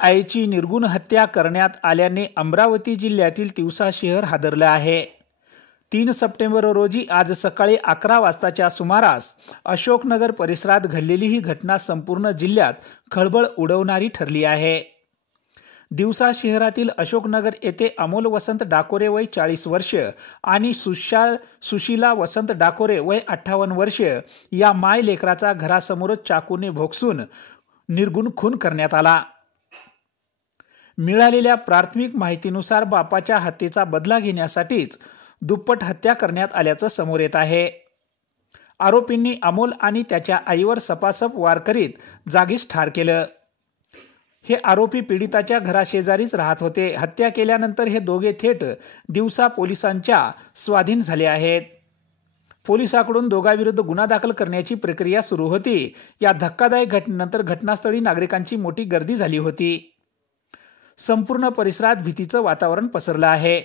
आईची निर्गुण हत्या करण्यात आल्याने अमरावती जिल्ह्यातील तिवसा शहर हादरलं आहे। 3 सप्टेंबर रोजी आज सकाळी 11 वाजताच्या सुमारास अशोकनगर परिसरात घडलेली ही घटना संपूर्ण जिल्ह्यात खळबळ उडवणारी ठरली आहे। दिवसा शहरातील अशोकनगर येथे अमोल वसंत डाकोरे वय 40 वर्ष आणि सुशीला वसंत डाकोरे वय 58 वर्ष या माय लेकराचा घरासमोरच चाकूने भोगसून निर्गुण खून करण्यात आला। मिळालेल्या प्राथमिक माहितीनुसार बापाच्या हत्येचा बदला घेण्यासाठीच दुप्पट हत्या करण्यात आल्याचं समोर येत आहे। आरोपींनी अमोल आणि त्याच्या आईवर सपासप वार करीत जागीच ठार केलं। हे आरोपी पीडिताच्या घराशेजारीच राहत होते। हत्या केल्यानंतर हे दोघे थेट दिवसा पोलिसांच्या स्वाधीन झाले आहेत। पोलिसांकडून दोघांविरुद्ध गुन्हा दाखल करण्याची प्रक्रिया सुरू होती। या धक्कादायक घटनेनंतर घटनास्थळी नागरिकांची मोठी गर्दी झाली होती। संपूर्ण परिसरात भीतीचं वातावरण पसरलं आहे।